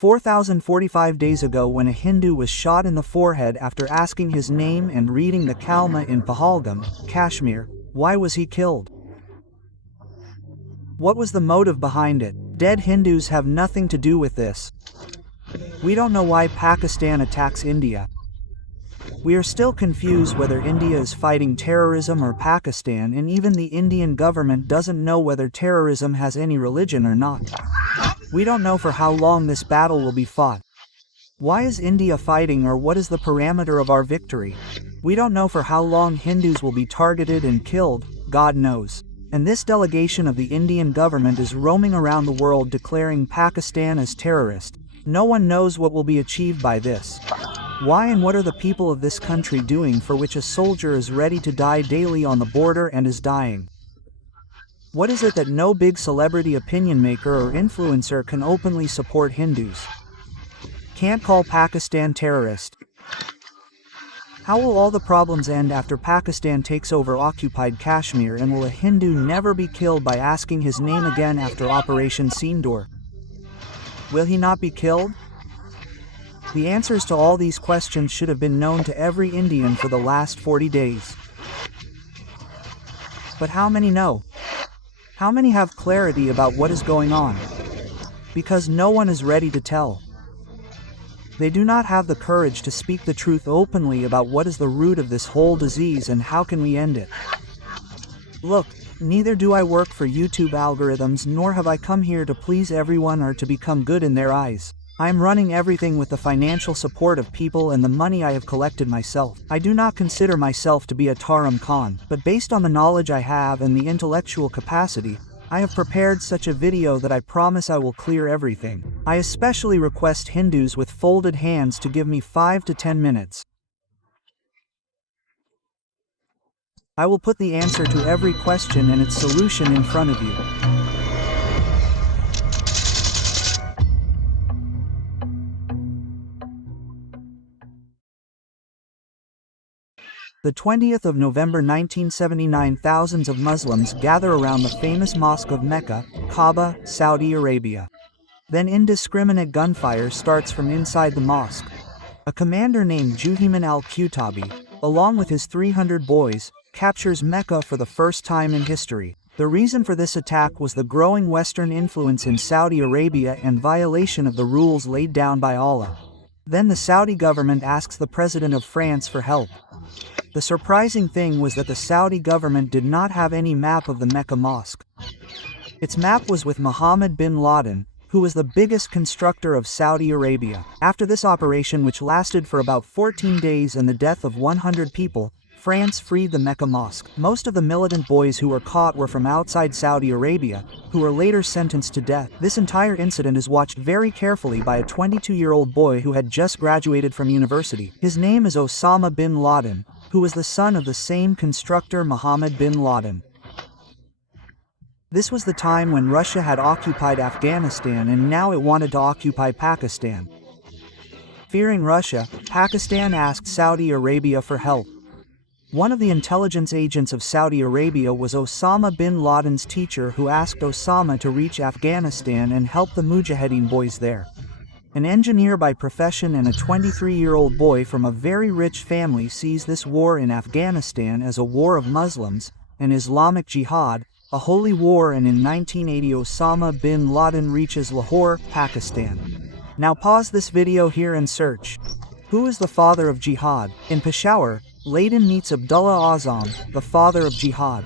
4,045 days ago, when a Hindu was shot in the forehead after asking his name and reading the Kalma in Pahalgam, Kashmir, why was he killed? What was the motive behind it? Dead Hindus have nothing to do with this. We don't know why Pakistan attacks India. We are still confused whether India is fighting terrorism or Pakistan, and even the Indian government doesn't know whether terrorism has any religion or not. We don't know for how long this battle will be fought. Why is India fighting, or what is the parameter of our victory? We don't know for how long Hindus will be targeted and killed, God knows. And this delegation of the Indian government is roaming around the world declaring Pakistan as terrorist. No one knows what will be achieved by this. Why and what are the people of this country doing for which a soldier is ready to die daily on the border and is dying? What is it that no big celebrity opinion maker or influencer can openly support Hindus? Can't call Pakistan terrorist? How will all the problems end after Pakistan takes over occupied Kashmir, and will a Hindu never be killed by asking his name again after Operation Sindoor? Will he not be killed? The answers to all these questions should have been known to every Indian for the last 40 days. But how many know? How many have clarity about what is going on? Because no one is ready to tell. They do not have the courage to speak the truth openly about what is the root of this whole disease and how can we end it. Look, neither do I work for YouTube algorithms, nor have I come here to please everyone or to become good in their eyes. I am running everything with the financial support of people and the money I have collected myself. I do not consider myself to be a Taram Khan, but based on the knowledge I have and the intellectual capacity, I have prepared such a video that I promise I will clear everything. I especially request Hindus with folded hands to give me 5 to 10 minutes. I will put the answer to every question and its solution in front of you. The 20th of November 1979, thousands of Muslims gather around the famous mosque of Mecca, Kaaba, Saudi Arabia. Then indiscriminate gunfire starts from inside the mosque. A commander named Juhayman al-Qutabi, along with his 300 boys, captures Mecca for the first time in history. The reason for this attack was the growing Western influence in Saudi Arabia and violation of the rules laid down by Allah. Then the Saudi government asks the president of France for help. The surprising thing was that the Saudi government did not have any map of the Mecca mosque. Its map was with Mohammed bin Laden, who was the biggest constructor of Saudi Arabia. After this operation, which lasted for about 14 days and the death of 100 people, France freed the Mecca mosque. Most of the militant boys who were caught were from outside Saudi Arabia, who were later sentenced to death. This entire incident is watched very carefully by a 22-year-old boy who had just graduated from university. His name is Osama bin Laden, who was the son of the same constructor Mohammed bin Laden. This was the time when Russia had occupied Afghanistan and now it wanted to occupy Pakistan. Fearing Russia, Pakistan asked Saudi Arabia for help. One of the intelligence agents of Saudi Arabia was Osama bin Laden's teacher, who asked Osama to reach Afghanistan and help the Mujahideen boys there. An engineer by profession and a 23-year-old boy from a very rich family sees this war in Afghanistan as a war of Muslims, an Islamic jihad, a holy war, and in 1980 Osama bin Laden reaches Lahore, Pakistan. Now pause this video here and search. Who is the father of jihad? In Peshawar, Laden meets Abdullah Azam, the father of jihad.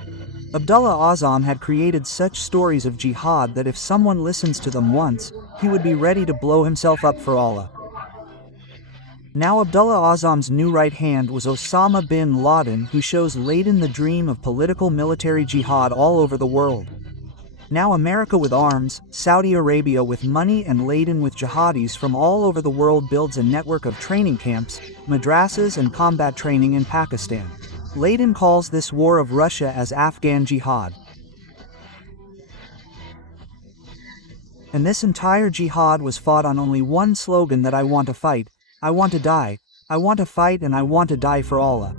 Abdullah Azam had created such stories of jihad that if someone listens to them once, he would be ready to blow himself up for Allah. Now Abdullah Azam's new right hand was Osama bin Laden, who shows Laden the dream of political military jihad all over the world. Now America with arms, Saudi Arabia with money, and Laden with jihadis from all over the world builds a network of training camps, madrasas, and combat training in Pakistan. Laden calls this war of Russia as Afghan jihad. And this entire jihad was fought on only one slogan: that I want to fight, I want to die, I want to fight, and I want to die for Allah.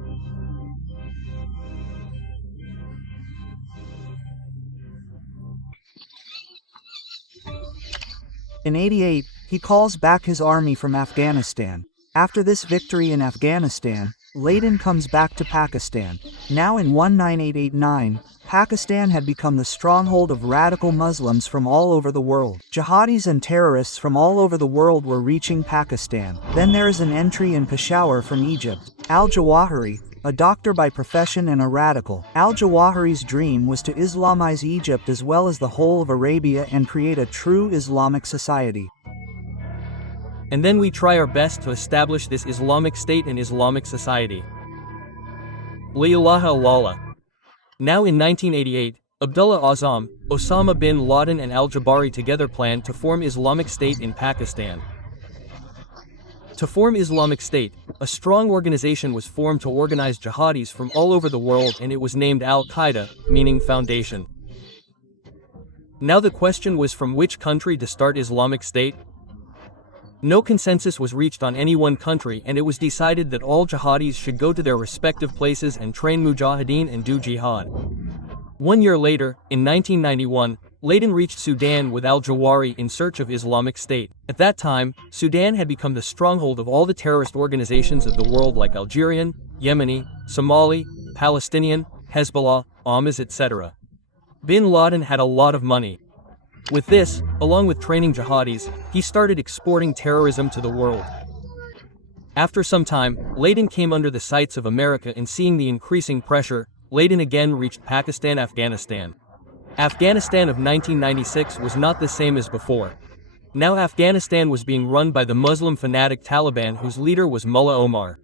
In '88, He calls back his army from Afghanistan. After this victory in Afghanistan, Laden comes back to Pakistan. Now in 19889, Pakistan had become the stronghold of radical Muslims from all over the world. Jihadis and terrorists from all over the world were reaching Pakistan. Then there is an entry in Peshawar from Egypt. Al-Jawahiri, a doctor by profession and a radical. Al-Jawahiri's dream was to Islamize Egypt as well as the whole of Arabia and create a true Islamic society. And then we try our best to establish this Islamic state and Islamic society. La ilaha illallah. Now in 1988, Abdullah Azam, Osama bin Laden and al-Jabari together planned to form Islamic State in Pakistan. To form Islamic State, a strong organization was formed to organize jihadis from all over the world, and it was named Al-Qaeda, meaning foundation. Now the question was from which country to start Islamic State? No consensus was reached on any one country, and it was decided that all jihadis should go to their respective places and train mujahideen and do jihad. 1 year later, in 1991, Laden reached Sudan with al-Jawari in search of Islamic State. At that time, Sudan had become the stronghold of all the terrorist organizations of the world like Algerian, Yemeni, Somali, Palestinian, Hezbollah, Hamas, etc. Bin Laden had a lot of money. With this, along with training jihadis, he started exporting terrorism to the world. After some time, Laden came under the sights of America, and seeing the increasing pressure, Laden again reached Pakistan. Afghanistan of 1996 was not the same as before. Now Afghanistan was being run by the Muslim fanatic Taliban, whose leader was Mullah Omar.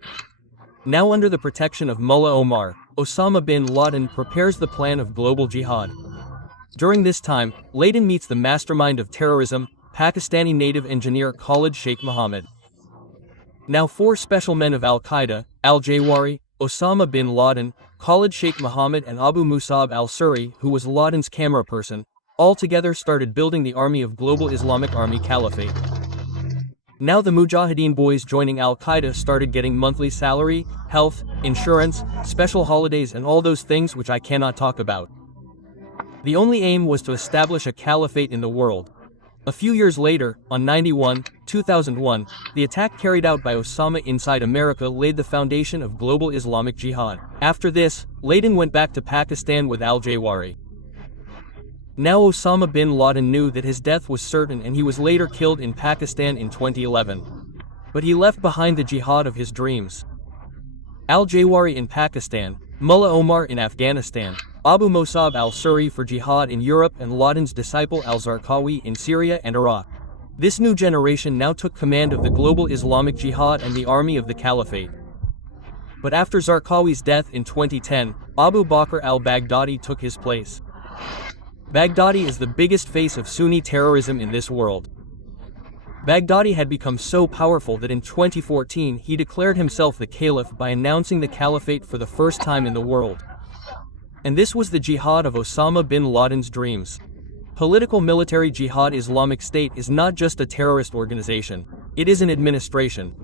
Now under the protection of Mullah Omar, Osama bin Laden prepares the plan of global jihad. During this time, Laden meets the mastermind of terrorism, Pakistani native engineer Khalid Sheikh Mohammed. Now 4 special men of Al-Qaeda, Al-Jawari, Osama bin Laden, Khalid Sheikh Mohammed and Abu Musab al-Suri, who was Laden's camera person, all together started building the army of Global Islamic Army Caliphate. Now the Mujahideen boys joining Al-Qaeda started getting monthly salary, health, insurance, special holidays and all those things which I cannot talk about. The only aim was to establish a caliphate in the world. A few years later, on 2001, the attack carried out by Osama inside America laid the foundation of global Islamic Jihad. After this, Laden went back to Pakistan with al-Jawari. Now Osama bin Laden knew that his death was certain, and he was later killed in Pakistan in 2011. But he left behind the jihad of his dreams. Al-Jawari in Pakistan, Mullah Omar in Afghanistan, Abu Musab al-Suri for jihad in Europe, and Laden's disciple al-Zarqawi in Syria and Iraq. This new generation now took command of the global Islamic Jihad and the army of the Caliphate. But after Zarqawi's death in 2010, Abu Bakr al-Baghdadi took his place. Baghdadi is the biggest face of Sunni terrorism in this world. Baghdadi had become so powerful that in 2014 he declared himself the caliph by announcing the caliphate for the first time in the world. And this was the jihad of Osama bin Laden's dreams. Political military jihad Islamic State is not just a terrorist organization, it is an administration.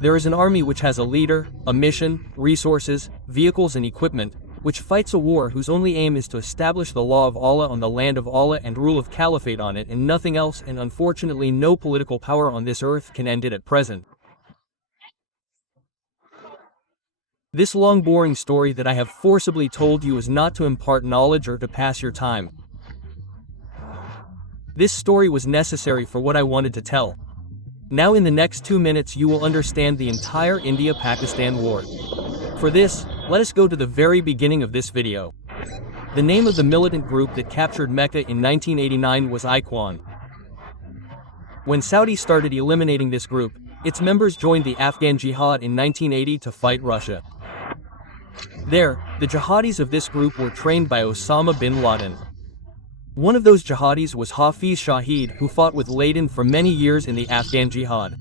There is an army which has a leader, a mission, resources, vehicles and equipment, which fights a war whose only aim is to establish the law of Allah on the land of Allah and rule of caliphate on it and nothing else, and unfortunately no political power on this earth can end it at present. This long boring story that I have forcibly told you is not to impart knowledge or to pass your time. This story was necessary for what I wanted to tell. Now in the next 2 minutes you will understand the entire India-Pakistan war. For this, let us go to the very beginning of this video. The name of the militant group that captured Mecca in 1989 was Ikhwan. When Saudi started eliminating this group, its members joined the Afghan Jihad in 1980 to fight Russia. There, the jihadis of this group were trained by Osama bin Laden. One of those jihadis was Hafiz Shahid, who fought with Laden for many years in the Afghan Jihad.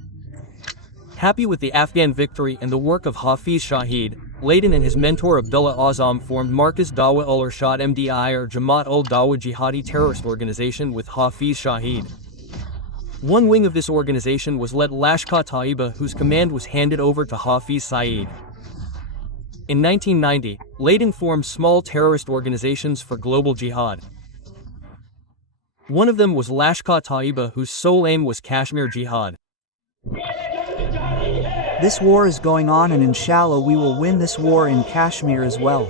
Happy with the Afghan victory and the work of Hafiz Shahid, Laden and his mentor Abdullah Azam formed Markaz Dawah ul Irshad MDI, or Jamaat ul Dawah Jihadi terrorist organization with Hafiz Shahid. One wing of this organization was led Lashkar Taiba, whose command was handed over to Hafiz Saeed. In 1990, Laden formed small terrorist organizations for global jihad. One of them was Lashkar-Taiba, whose sole aim was Kashmir Jihad. This war is going on, and inshallah we will win this war in Kashmir as well.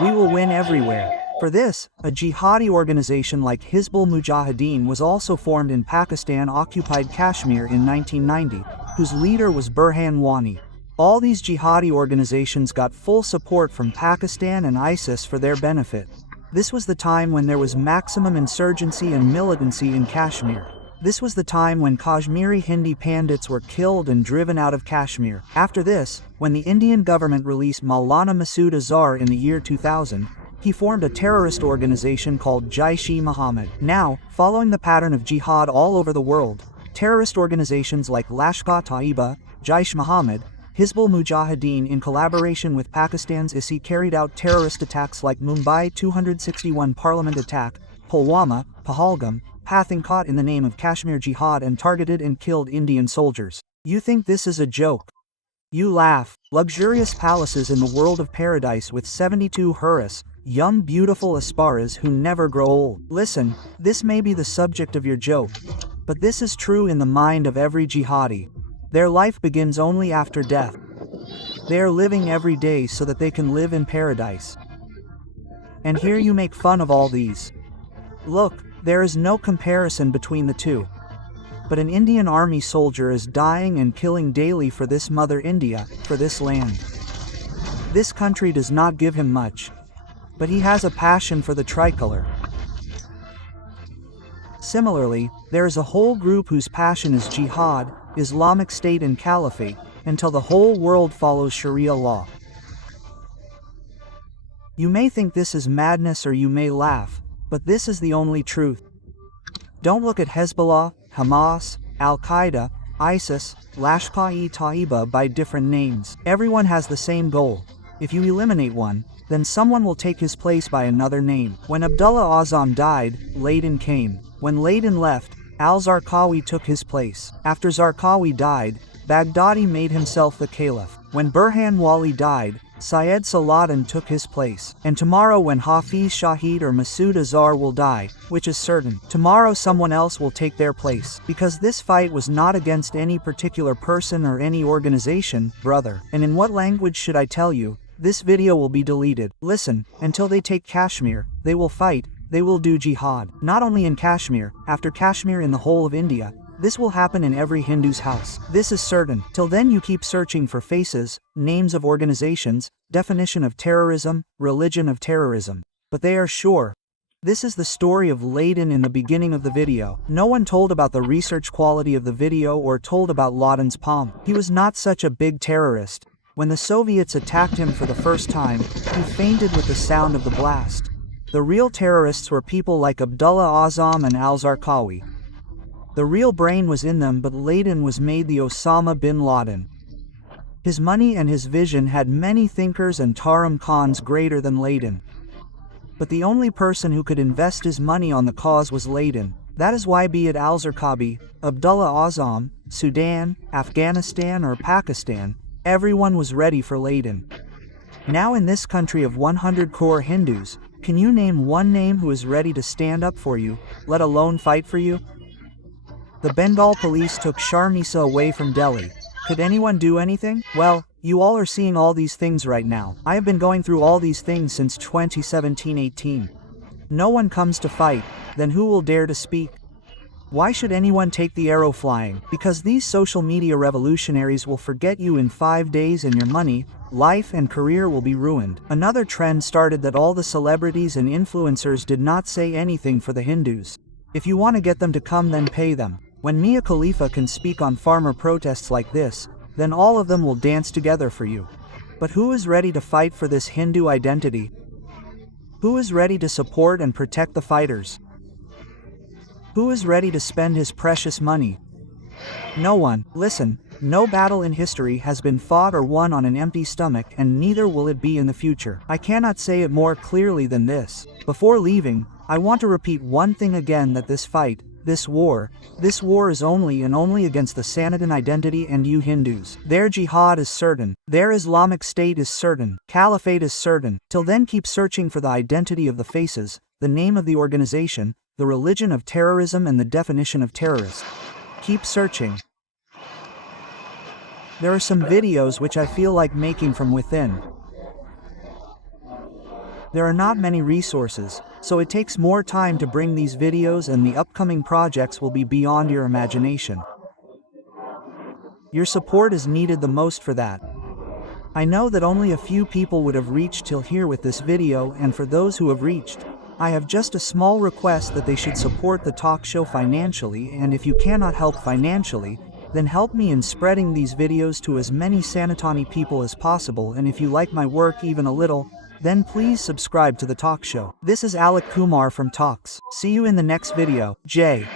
We will win everywhere. For this, a jihadi organization like Hizbul Mujahideen was also formed in Pakistan-occupied Kashmir in 1990, whose leader was Burhan Wani. All these jihadi organizations got full support from Pakistan and ISIS for their benefit. This was the time when there was maximum insurgency and militancy in Kashmir. This was the time when Kashmiri Hindi Pandits were killed and driven out of Kashmir. After this, when the Indian government released Maulana Masood Azhar in the year 2000, he formed a terrorist organization called Jaish-e-Mohammed. Now, following the pattern of jihad all over the world, terrorist organizations like Lashkar-Taiba, Jaish-e-Mohammed, Hizbul Mujahideen in collaboration with Pakistan's ISI carried out terrorist attacks like Mumbai 261 Parliament attack, Pulwama, Pahalgam, Pathankote in the name of Kashmir Jihad, and targeted and killed Indian soldiers. You think this is a joke? You laugh. Luxurious palaces in the world of paradise with 72 houris, young beautiful asparas who never grow old. Listen, this may be the subject of your joke, but this is true in the mind of every jihadi. Their life begins only after death. They are living every day so that they can live in paradise. And here you make fun of all these. Look, there is no comparison between the two. But an Indian army soldier is dying and killing daily for this Mother India, for this land. This country does not give him much, but he has a passion for the tricolor. Similarly, there is a whole group whose passion is jihad, Islamic State and Caliphate, until the whole world follows Sharia law. You may think this is madness or you may laugh, but this is the only truth. Don't look at Hezbollah, Hamas, Al-Qaeda, ISIS, Lashkar-e-Taiba by different names. Everyone has the same goal. If you eliminate one, then someone will take his place by another name. When Abdullah Azam died, Laden came. When Laden left, al-Zarqawi took his place. After Zarqawi died, Baghdadi made himself the caliph. When Burhan Wali died, Syed Saladin took his place. And tomorrow when Hafiz Shahid or Masood Azhar will die, which is certain, tomorrow someone else will take their place. Because this fight was not against any particular person or any organization, brother. And in what language should I tell you? This video will be deleted. Listen, until they take Kashmir, they will fight, they will do jihad. Not only in Kashmir, after Kashmir in the whole of India. This will happen in every Hindu's house. This is certain. Till then you keep searching for faces, names of organizations, definition of terrorism, religion of terrorism. But they are sure. This is the story of Laden in the beginning of the video. No one told about the research quality of the video or told about Laden's palm. He was not such a big terrorist. When the Soviets attacked him for the first time, he fainted with the sound of the blast. The real terrorists were people like Abdullah Azam and al-Zarqawi. The real brain was in them, but Laden was made the Osama bin Laden. His money and his vision had many thinkers and Tarim Khans greater than Laden. But the only person who could invest his money on the cause was Laden. That is why, be it al-Zarqawi, Abdullah Azam, Sudan, Afghanistan or Pakistan, everyone was ready for Laden. Now in this country of 100 crore Hindus, can you name one name who is ready to stand up for you, let alone fight for you? The Bengal police took Sharmisa away from Delhi. Could anyone do anything? Well, you all are seeing all these things right now. I have been going through all these things since 2017-18. No one comes to fight, then who will dare to speak? Why should anyone take the arrow flying? Because these social media revolutionaries will forget you in 5 days and your money, life and career will be ruined. Another trend started that all the celebrities and influencers did not say anything for the Hindus. If you want to get them to come, then pay them. When Mia Khalifa can speak on farmer protests like this, then all of them will dance together for you. But who is ready to fight for this Hindu identity? Who is ready to support and protect the fighters? Who is ready to spend his precious money? No one. Listen, no battle in history has been fought or won on an empty stomach, and neither will it be in the future. I cannot say it more clearly than this. Before leaving, I want to repeat one thing again, that this fight, This war is only and only against the Sanatani identity and you Hindus. Their jihad is certain. Their Islamic State is certain. Caliphate is certain. Till then keep searching for the identity of the faces, the name of the organization, the religion of terrorism and the definition of terrorist. Keep searching. There are some videos which I feel like making from within. There are not many resources, so it takes more time to bring these videos and the upcoming projects will be beyond your imagination. Your support is needed the most for that. I know that only a few people would have reached till here with this video, and for those who have reached, I have just a small request that they should support the talk show financially, and if you cannot help financially, then help me in spreading these videos to as many Sanatani people as possible, and if you like my work even a little, then please subscribe to the talk show. This is Alec Kumar from Talks. See you in the next video. Jai.